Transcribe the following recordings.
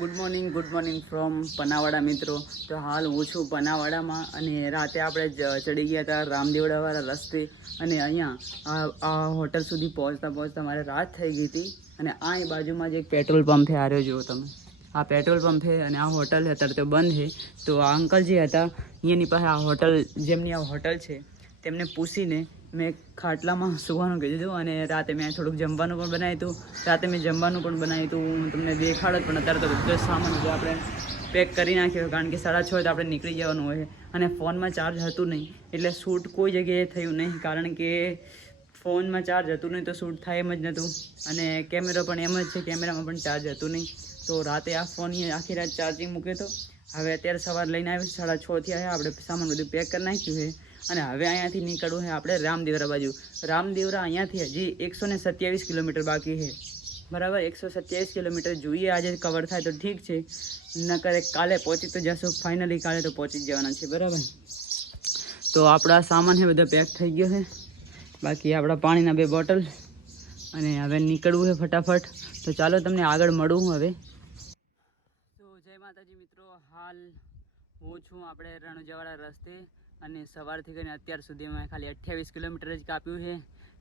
Good morning good morning from Panawada મિત્રો. તો હાલ હું છું પનાવાડામાં અને રાતે આપણે ચડી ગયા હતા રામદેવડાવાળા રસ્તે અને અહીંયા આ હોટલ સુધી પહોંચતા પહોંચતા મારે રાત થઈ ગઈ હતી અને આ બાજુમાં જે પેટ્રોલ પંપ છે આર્યો જુઓ તમે. આ પેટ્રોલ પંપ છે અને આ હોટલ અત્યારે તો બંધ છે. તો આ અંકલ જે હતા અહીંયાની પાસે આ હોટલ, જેમની આ હોટલ છે, તેમને પૂછીને મેં ખાટલામાં સુવાનું કહી દીધું અને રાતે મેં થોડુંક જમવાનું પણ બનાવ્યું હતું. રાતે મેં જમવાનું પણ બનાવ્યું હતું. હું તમને દેખાડત, પણ અત્યારે તો બધો સામાન બધો આપણે પેક કરી નાખ્યો કારણ કે સાડા છ તો આપણે નીકળી જવાનું હોય. અને ફોનમાં ચાર્જ હતું નહીં, એટલે શૂટ કોઈ જગ્યાએ થયું નહીં, કારણ કે ફોનમાં ચાર્જ હતું નહીં તો શૂટ થાય એમ જ નહોતું. અને કેમેરો પણ એમ જ છે કેમેરામાં પણ ચાર્જ હતું નહીં. તો રાતે આ ફોન આખી રાત ચાર્જિંગ મૂક્યો હતો. હવે અત્યારે સવાર લઈને આવ્યો સાડા છથી આવ્યા. આપણે સામાન બધું પેક કરી નાખ્યું છે. અને હવે અહીંયાથી નીકળવું છે આપણે રામદેવરા બાજુ. રામદેવરા અહીંયાથી હજી એકસો ને સત્યાવીસ કિલોમીટર બાકી છે બરાબર? એકસો સત્યાવીસ કિલોમીટર જોઈએ આજે કવર થાય તો ઠીક છે. નકર કાલે પહોંચી તો જશું. ફાઇનલી કાલે તો પહોંચી જ જવાના છે, બરાબર? તો આપણા સામાન છે બધો પેક થઈ ગયો છે બાકી આપણા પાણીના બે બોટલ. અને હવે નીકળવું છે ફટાફટ. તો ચાલો તમને આગળ મળું હું હવે. તો જય માતાજી મિત્રો. હાલ હું છું આપણે રણુજાવાળા રસ્તે. અને સવારથી કરીને અત્યાર સુધી મેં ખાલી અઠ્યાવીસ કિલોમીટર જ કાપ્યું છે.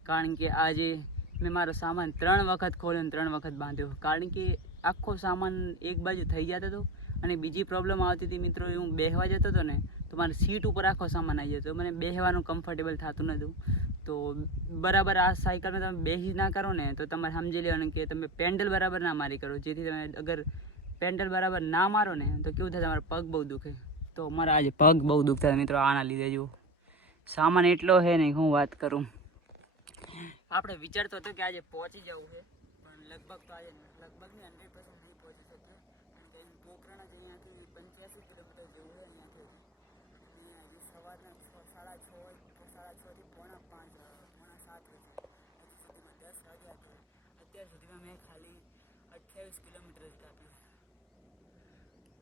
કારણ કે આજે મેં મારો સામાન ત્રણ વખત ખોલ્યો અને ત્રણ વખત બાંધ્યો. કારણ કે આખો સામાન એક બાજુ થઈ જતો હતો અને બીજી પ્રોબ્લેમ આવતી હતી મિત્રો હું બેહવા જતો હતો ને, તો મારે સીટ ઉપર આખો સામાન આવી જતો. મને બેહવાનું કમ્ફર્ટેબલ થતું નહોતું. તો બરાબર આ સાયકલમાં તમે બેસી ના કરો ને, તો તમારે સમજી લેવાનું કે તમે પેન્ડલ બરાબર ના મારી કરો. જેથી તમે અગર પેન્ડલ બરાબર ના મારો ને, તો કેવું થાય, તમારો પગ બહુ દુખે. તો મારા આજે પગ બહુ દુખતા હતા મિત્રો આના લીધે જુઓ સામાન એટલો છે ને હું વાત કરું. આપણે વિચારતો હતો કે આજે પહોંચી જવું છે પણ લગભગ તો આજે લગભગ ને હંડ્રેડ પર્સન્ટ નહીં પહોંચી શકીએ. કારણ કે પોખરણ જ અહીંયાથી પંચ્યાસી કિલોમીટર જેવું છે અહીંયાથી. અહીંયા હજી સવારના છ સાડા છ હોય તો સાડા છથી પોણા પાંચ અ, પોણા સાત વચ્ચે હજી સુધીમાં દસ વાગ્યા તો અત્યાર સુધીમાં મેં ખાલી અઠ્યાવીસ કિલોમીટર જ કાપ્યું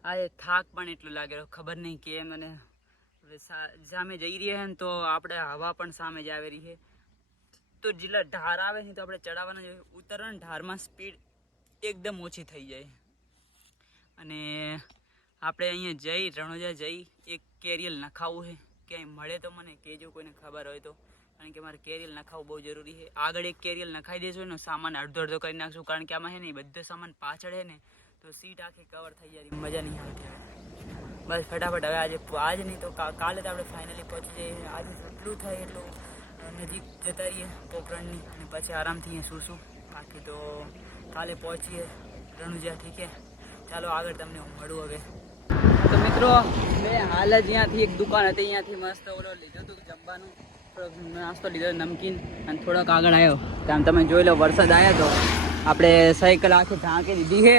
આજે થાક પણ એટલું લાગેલો ખબર નહીં કેમ અને હવે સામે જઈ રહ્યા ને તો આપણે હવા પણ સામે જ આવી રહી છે. તો જેટલા ઢાર આવે છે તો આપણે ચડાવવાના જોઈએ ઉતરણ ઢારમાં સ્પીડ એકદમ ઓછી થઈ જાય. અને આપણે અહીંયા જઈ, રણોજા જઈ, એક કેરિયલ નખાવવું છે. ક્યાંય મળે તો મને કહેજો, કોઈને ખબર હોય તો. કારણ કે મારે કેરિયલ નખાવવું બહુ જરૂરી છે. આગળ એક કેરિયલ નખાઈ દેશું ને, સામાન અડધો અડધો કરી નાખશું. કારણ કે આમાં છે ને બધો સામાન પાછળ છે ને તો સીટ આખી કવર થઈ જાય મજા નહીં આવતી બસ ફટાફટ હવે આજે આજ નહીં તો કાલે તો આપણે ફાઇનલી પહોંચી જઈએ. આજે જેટલું થાય, એટલું નજીક જતા રહીએ પોકરણની અને પછી આરામથી અહીંયા સૂશું. બાકી તો કાલે પહોંચીએ. રણુજા, ઠીક છે? ચાલો આગળ તમને હું મળું હવે. તો મિત્રો, મેં હાલ જ અહીંયાથી એક દુકાન હતી અહીંયાથી મસ્ત ઓલો લીધો હતું જમવાનું. નાસ્તો લીધો, નમકીન, અને થોડોક આગળ આવ્યો આમ તમે જોઈ લો, વરસાદ આવ્યો તો આપણે સાયકલ આખી ઢાંકી દીધી છે.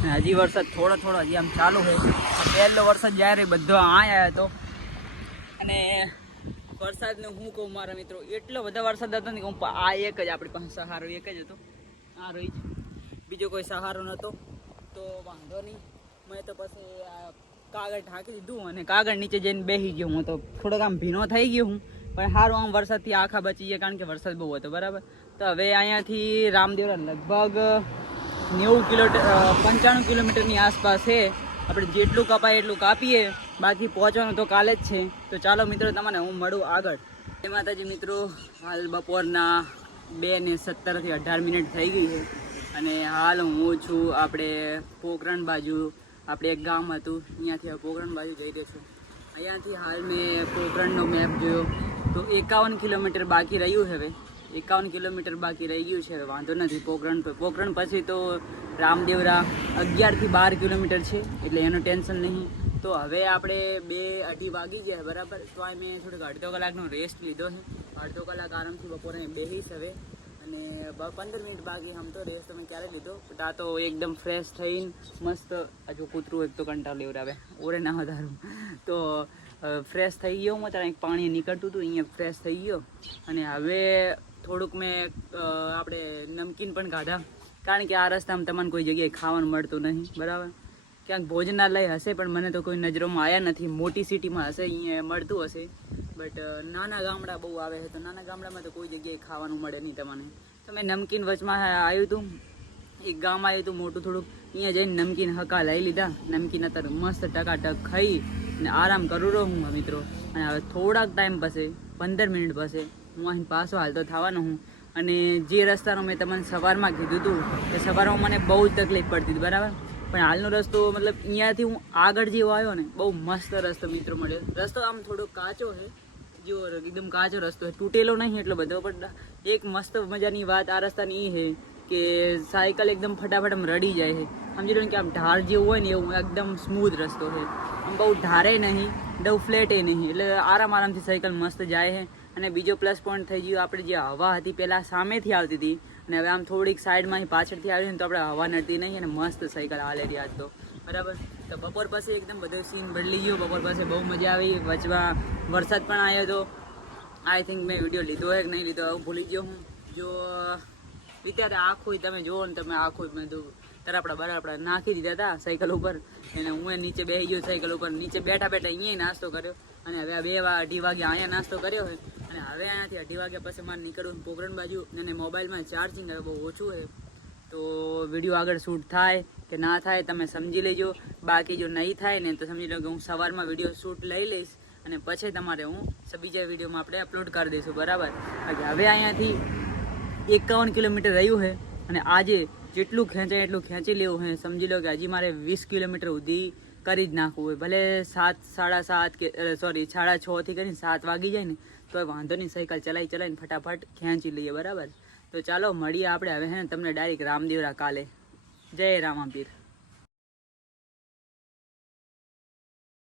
હજી વરસાદ થોડો થોડો હજી આમ ચાલુ હોય પહેલો વરસાદ જ્યારે બધો આ આવ્યો હતો. અને વરસાદનું હું કહું મારા મિત્રો, એટલો બધો વરસાદ હતો ને કહું આ એક જ આપણી પાસે સહારો એક જ હતો. આ રહી જ. બીજો કોઈ સહારો નહોતો તો વાંધો નહીં. મેં તો પછી કાગળ ઢાંકી દીધું અને કાગળ નીચે જઈને બેસી ગયો હું. તો થોડોક આમ ભીનો થઈ ગયો હું. પણ સારું આમ વરસાદથી આખા બચી ગયા કારણ કે વરસાદ બહુ હતો, બરાબર? તો હવે અહીંયાથી રામદેવરા લગભગ નેવું કિલો પંચાણું કિલોમીટરની આસપાસ છે. આપણે જેટલું કપાય એટલું કાપીએ. બાકી પહોંચવાનું તો કાલે જ છે. તો ચાલો મિત્રો, તમને હું મળું આગળ. જય માતાજી મિત્રો, હાલ બપોરના બે ને સત્તરથી અઢાર મિનિટ થઈ ગઈ છે. અને હાલ હું છું આપણે પોખરણ બાજુ. આપણે એક ગામ હતું. અહીંયાથી પોકરણ બાજુ જઈ રહ્યો છું. અહીંયાથી હાલ મેં પોકરણનો મેપ જોયો. તો એકાવન કિલોમીટર બાકી રહ્યું હવે. એકાવન કિલોમીટર બાકી રહી ગયું છે. વાંધો નથી, પોકરણ પોકરણ પછી તો રામદેવરા અગિયારથી બાર કિલોમીટર છે, એટલે એનું ટેન્શન નહીં. તો હવે આપણે બે અઢી વાગી ગયા, બરાબર? તો આ મેં થોડોક અડધો કલાકનો રેસ્ટ લીધો છે. અડધો કલાક આરામથી બપોરે બેસીશ હવે. અને પંદર મિનિટ બાકી આમ તો રેસ્ટ તમે ક્યારે લીધો? બટ આ તો એકદમ ફ્રેશ થઈને મસ્ત હજુ કૂતરું એક તો કંટાળ લેવડાવે, ઓરે ના વધારું. તો ફ્રેશ થઈ ગયો, હું ત્યારે પાણી નીકળતું હતું, અહીંયા ફ્રેશ થઈ ગયો. અને હવે થોડુંક મેં આપણે નમકીન પણ કાઢા. કારણ કે આ રસ્તામાં તમને કોઈ જગ્યાએ ખાવાનું મળતું નહીં, બરાબર? ક્યાંક ભોજનાલય હશે, પણ મને તો કોઈ નજરોમાં આવ્યા નથી. મોટી સિટીમાં હશે, અહીંયા મળતું હશે. બટ નાના ગામડા બહુ આવે છે, તો નાના ગામડામાં તો કોઈ જગ્યાએ ખાવાનું મળે નહીં તમને. તો મેં નમકીન વચમાં આવ્યું હતું એક ગામ આવ્યું હતું મોટું થોડુંક. અહીંયા જઈને નમકીન હકા લઈ લીધા. નમકીન અત્યારે મસ્ત ટકાટક ખાઈ અને આરામ કરું રહું હું, મિત્રો. અને હવે થોડાક ટાઈમ પછી, પંદર મિનિટ પછી હું અહીં પાછો હાલતો થવાનો હું. અને જે રસ્તાનો મેં તમને સવારમાં કીધું હતું કે સવારમાં મને બહુ જ તકલીફ પડતી હતી, બરાબર? પણ હાલનો રસ્તો, મતલબ અહીંયાથી હું આગળ જેવો આવ્યો ને, બહુ મસ્ત રસ્તો મિત્રો મળ્યો. રસ્તો આમ થોડો કાચો છે જેવો એકદમ કાચો રસ્તો છે. તૂટેલો નહીં એટલો બધો, પણ એક મસ્ત મજાની વાત આ રસ્તાની એ છે કે સાયકલ એકદમ ફટાફટ આમ રડી જાય છે. સમજી લો કે આમ ઢાર જેવું હોય ને એવું, એકદમ સ્મૂથ રસ્તો છે. આમ બહુ ઢારે નહીં બહુ ફ્લેટે નહીં, એટલે આરામ આરામથી સાયકલ મસ્ત જાય છે. અને બીજો પ્લસ પોઈન્ટ થઈ ગયો આપણે જે હવા હતી પહેલાં સામેથી આવતી હતી. અને હવે આમ થોડીક સાઈડમાં પાછળથી આવી ને તો આપણે હવા નડતી નહીં અને મસ્ત સાયકલ હાલે રહી આજ તો. બરાબર? તો બપોર પાસે એકદમ બધો સીન બદલી ગયો. બપોર પાસે બહુ મજા આવી. વચમાં વરસાદ પણ આવ્યો હતો. આઈ થિંક મેં વીડિયો લીધો હોય કે નહીં લીધો ભૂલી ગયો હું. જો, અત્યારે આખું તમે જુઓ ને તમે આખું મેં તો તરાપડા બરાપડા નાખી દીધા હતા સાયકલ ઉપર. એને હું નીચે બેસી ગયો સાયકલ ઉપર. નીચે બેઠા બેઠા અહીંયા નાસ્તો કર્યો. અને હવે આ બે અઢી વાગે અહીંયા નાસ્તો કર્યો હોય અને હવે અહીંયાથી અઢી વાગ્યા પછી મારે નીકળવું પોકરણ બાજુ. અને મોબાઈલમાં ચાર્જિંગ હવે બહુ ઓછું છે. તો વીડિયો આગળ શૂટ થાય કે ના થાય તમે સમજી લેજો. બાકી જો નહીં થાય ને તો સમજી લો કે હું સવારમાં વીડિયો શૂટ લઈ લઈશ અને પછી તમારે હું બીજા વિડીયોમાં આપણે અપલોડ કરી દઈશું. બરાબર? હવે અહીંયાથી એકાવન કિલોમીટર રહ્યું છે. અને આજે જેટલું ખેંચાય એટલું ખેંચી લેવું છે. સમજી લો કે હજી મારે વીસ કિલોમીટર સુધી કરી જ નાખવું હોય. ભલે સાત, સાડા સાત કે સોરી સાડા છ થી કરીને સાત વાગી જાય ને તો વાંધો નહીં. સાયકલ ચલાવી ચલાવીને ફટાફટ ખેંચી લઈએ, બરાબર? તો ચાલો, મળીએ આપણે હવે, હે તમને ડાયરેક્ટ રામદેવરા કાલે. જય રામાપીર